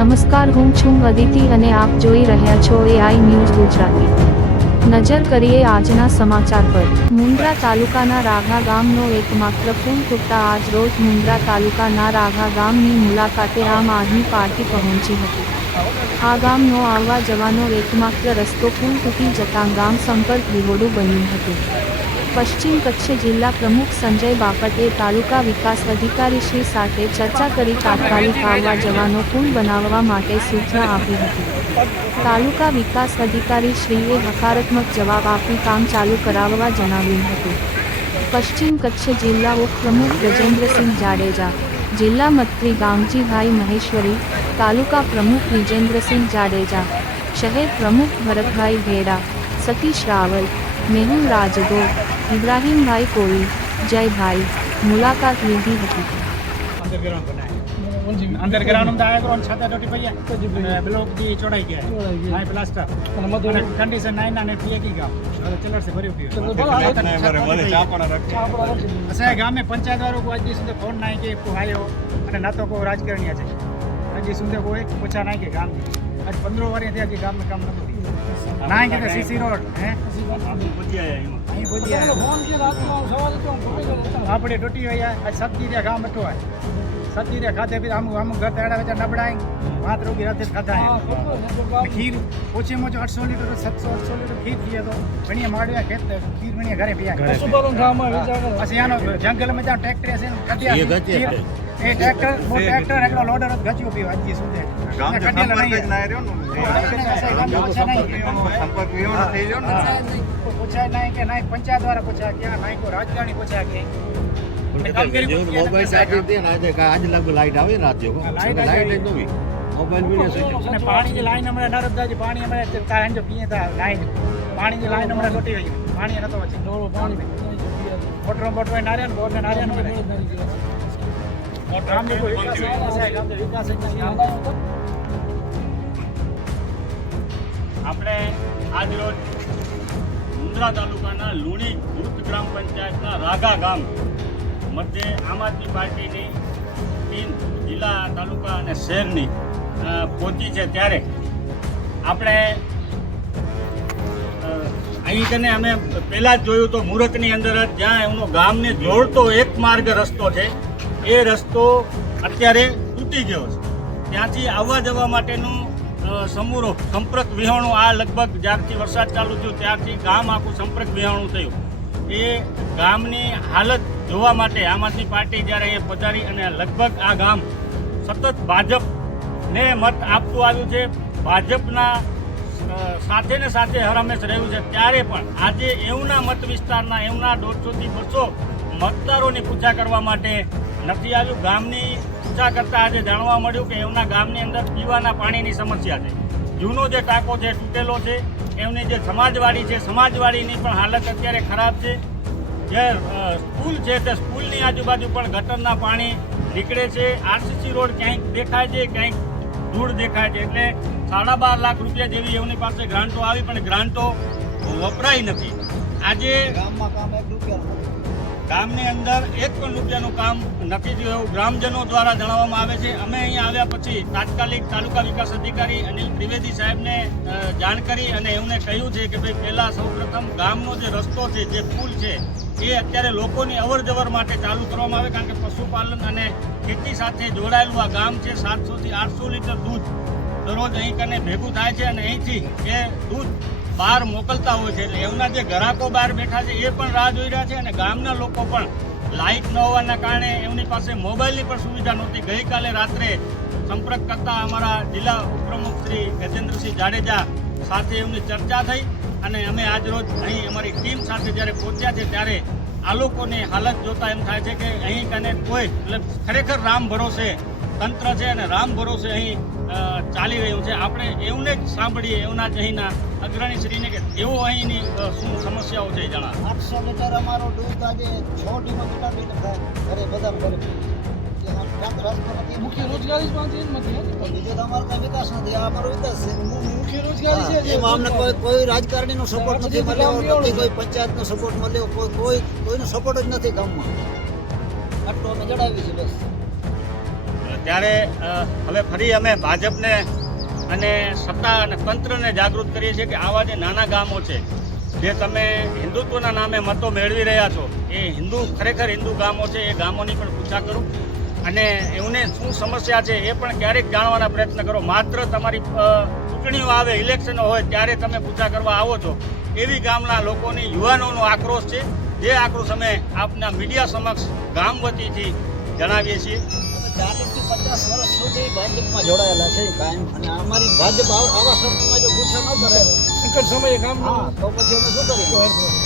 નમસ્કાર, હું છું અદિતિ અને આપ જોઈ રહ્યા છો એઆઈ ન્યૂઝ ગુજરાતી. નજર કરીએ આજના સમાચાર પર. મુન્દ્રા તાલુકાના રાઘા ગામનો એકમાત્ર પુલ તૂટતા આજ રોજ મુન્દ્રા તાલુકાના રાઘા ગામની મુલાકાતે આમ આદમી પાર્ટી પહોંચી હતી. આ ગામનો આવવા જવાનો એકમાત્ર રસ્તો પુલ તૂટી જતાં ગામ સંપર્ક વિહોડું બન્યું હતું. પશ્ચિમ કચ્છ જિલ્લા પ્રમુખ સંજય બાપટે તાલુકા વિકાસ અધિકારી શ્રી સાથે ચર્ચા કરી તાત્કાલિક આવવા જવાનો પુલ બનાવવા માટે સૂચના આપી હતી. તાલુકા વિકાસ અધિકારી શ્રીએ હકારાત્મક જવાબ આપી કામ ચાલુ કરાવવા જણાવ્યું હતું. પશ્ચિમ કચ્છ જિલ્લા ઉપપ્રમુખ ગજેન્દ્રસિંહ જાડેજા, જિલ્લા મંત્રી ગામજીભાઈ મહેશ્વરી, તાલુકા પ્રમુખ વિજેન્દ્રસિંહ જાડેજા, શહેર પ્રમુખ ભરતભાઈ ભેડા, સતીશ રાવલ મેહુલ રાજગો ઇબ્રાહીમભાઈ કોળી જયભાઈ મુલાકાત લીધી હતી. અંડરગ્રાઉન્ડ બનાવ્યા અંડરગ્રાઉન્ડમાં આયા કરો અને છાતા તોટી પૈયા. બ્લોક ચોડાઈ ગયા. High plaster. અને કન્ડિશન નાઈન અને ફિયકી ગામ હવે અસાય ગામે પંચાયત વાળો કોઈ હજી ફોન નાઈ કે કોઈ અને ના તો કોઈ રાજકારણીયા છે. હજી સુધી કોઈ પૂછા નાખે કે ગામ આજ પંદર વર્ષથી હજી ગામનું કામ નથી. નાઈ કે સીસી રોડ હે? આપણે તૂટી ગયા આજ સતજી ત્યાં ગામ હતો આજ સતજી ત્યાં ખાતે પછી અમુક અમુક ઘર તેડા વેચા નબળાય પાંચ રોગી રાતે ખાતા. ખીર ઓછી ઓછો આઠસો લીટર સાતસો આઠસો લીટર ખીર પીએ તો ઘણી માળવ્યા ખેત ખીર ઘણી ઘરે પીયા પછી આનો જંગલમાં જ્યાં ટ્રેક્ટર છે ને એ ટ્રેક્ટર બહુ ટ્રેક્ટર એકલો લોડર જ ગચ્યું પીવા હજી સુધી ગામ તો સંપર્ક જ નહીં. ના? રહ્યો ને? પૂછાય નહીં કે નાય પંચાયત દ્વારા પૂછાય ક્યાં નાય કોઈ રાજકારણી પૂછાય કે મોબાઈલ ચાર્જિંગ દે ને આજે લાઈટ આવે ને રાતે લાઈટ લાઈટ જ નવી. મોબાઈલ વિડિયો સ્વિચ અને પાણીની લાઈન હમણાં નર્મદાજી પાણી હમણાં કાંઈ જો પીએ તા લાઈન. પાણીની લાઈન હમણાં તૂટી ગઈ. પાણી નતો વચ્ચે. મોટરો મોટરો નાર્યા ને બોર ને નાર્યા આપણે આજ રોજ મુંદ્રા તાલુકાના લુણી ગુપ્ત ગ્રામ પંચાયતના રાગા ગામ મધ્યે આમ આદમી પાર્ટીની ટીમ જિલ્લા, તાલુકા અને શહેરની પહોંચી છે ત્યારે આપણે અહીં તને અમે પહેલાં જ જોયું તો મુહૂર્તની અંદર જ જ્યાં એમનો ગામને જોડતો એક માર્ગ રસ્તો છે એ રસ્તો અત્યારે તૂટી ગયો છે. ત્યાંથી આવવા જવા માટેનું સમૂરો, સંપર્ક વિહોણું, આ લગભગ જ્યારથી વરસાદ ચાલુ થયો, ત્યારથી ગામ આખું સંપર્ક વિહોણું થયું. એ ગામની હાલત જોવા માટે આમ આદમી પાર્ટી જ્યારે એ પધારી અને લગભગ આ ગામ સતત ભાજપને મત આપતું આવ્યું છે, ભાજપના સાથે ને સાથે હરમેશ રહ્યું છે, ત્યારે પણ આજે એવના મત વિસ્તારના, એવના દોઢસોથી બસો મતદારોની પૂછા કરવા માટે નથી આવ્યું. ગામની પૂછા કરતાં આજે જાણવા મળ્યું કે એમના ગામની અંદર પીવાના પાણીની સમસ્યા છે. જૂનો જે ટાંકો છે, તૂટેલો છે, એમની જે સમાજવાડી છે, સમાજવાડીની પણ હાલત અત્યારે ખરાબ છે. જે સ્કૂલ છે તે સ્કૂલની આજુબાજુ પણ ગટરના પાણી નીકળે છે. આરસીસી રોડ ક્યાંક દેખાય છે, ક્યાંક ધૂળ દેખાય છે. એટલે સાડા બાર લાખ રૂપિયા જેવી એમની પાસે ગ્રાન્ટો આવી, પણ ગ્રાન્ટો વપરાય નથી. આજે ગામની અંદર એક પણ રૂપિયાનું કામ નથી થયું એવું ગ્રામજનો દ્વારા જણાવવામાં આવે છે. અમે અહીંયા આવ્યા પછી તાત્કાલિક તાલુકા વિકાસ અધિકારી અનિલ ત્રિવેદી સાહેબને જાણ કરી અને એમને કહ્યું છે કે ભાઈ પહેલાં સૌપ્રથમ ગામનો જે રસ્તો છે, જે પુલ છે, એ અત્યારે લોકોની અવરજવર માટે ચાલુ કરવામાં આવે કારણ કે પશુપાલન અને ખેતી સાથે જોડાયેલું આ ગામ છે. સાતસોથી આઠસો લીટર દૂધ દરરોજ અહીં કને ભેગું થાય છે અને અહીંથી એ દૂધ બહાર મોકલતા હોય છે એટલે એમના જે ગ્રાહકો બહાર બેઠા છે એ પણ રાહ જોઈ રહ્યા છે અને ગામના લોકો પણ લાઇટ ન હોવાના કારણે એમની પાસે મોબાઈલની પણ સુવિધા નહોતી. ગઈકાલે રાત્રે સંપર્ક કરતા અમારા જિલ્લા ઉપપ્રમુખ શ્રી ગજેન્દ્રસિંહ જાડેજા સાથે એમની ચર્ચા થઈ અને અમે આજરોજ અહીં અમારી ટીમ સાથે જ્યારે પહોંચ્યા છે ત્યારે આ લોકોની હાલત જોતા એમ થાય છે કે અહીં કને કોઈ એટલે ખરેખર રામ ભરોસે તંત્ર છે અને રામ ભરોસે અહીં ચાલી રહ્યું છે. આપણે એમને જ સાંભળીએ એમના જ અહીંના અગ્રણીશ્રીને કે એવો અહીંની શું સમસ્યાઓ છે જણા આઠસો મીટર અમારો દૂધ આજે છ કિલોમીટર ઘરે બધા ઘરે મુખ્ય રોજગારી જ નથી બીજો તો અમારો કઈ વિકાસ નથી. આ અમારો વિકાસ છે. મુખ્ય રોજગારી છે એમાં અમને કોઈ કોઈ રાજકારણીનો સપોર્ટ નથી મળ્યો નથી કોઈ પંચાયતનો સપોર્ટ મળ્યો કોઈ કોઈ કોઈનો સપોર્ટ જ નથી ગામમાં. આટલું અમે જણાવી છે બસ. ત્યારે હવે ફરી અમે ભાજપને અને સત્તા અને તંત્રને જાગૃત કરીએ છીએ કે આવા જે નાના ગામો છે, જે તમે હિન્દુત્વના નામે મતો મેળવી રહ્યા છો, એ હિન્દુ, ખરેખર હિન્દુ ગામો છે, એ ગામોની પણ પૂછા કરું. અને એમને શું સમસ્યા છે એ પણ ક્યારેક જાણવાના પ્રયત્ન કરો. માત્ર તમારી ચૂંટણીઓ આવે, ઇલેક્શનો હોય, ત્યારે તમે પૂછા કરવા આવો છો. એવી ગામના લોકોની યુવાનોનો આક્રોશ છે, જે આક્રોશ અમે આપના મીડિયા સમક્ષ ગામ વતીથી જણાવીએ છીએ. ચાલીસ પચાસ વર્ષ સુધી ભાજપમાં જોડાયેલા છે કાયમ. અને અમારી ભાજપ આવા સમયમાં જો પૂછા ન કરે. સંકટ સમયે કામ હા તો પછી અમે શું કરીએ?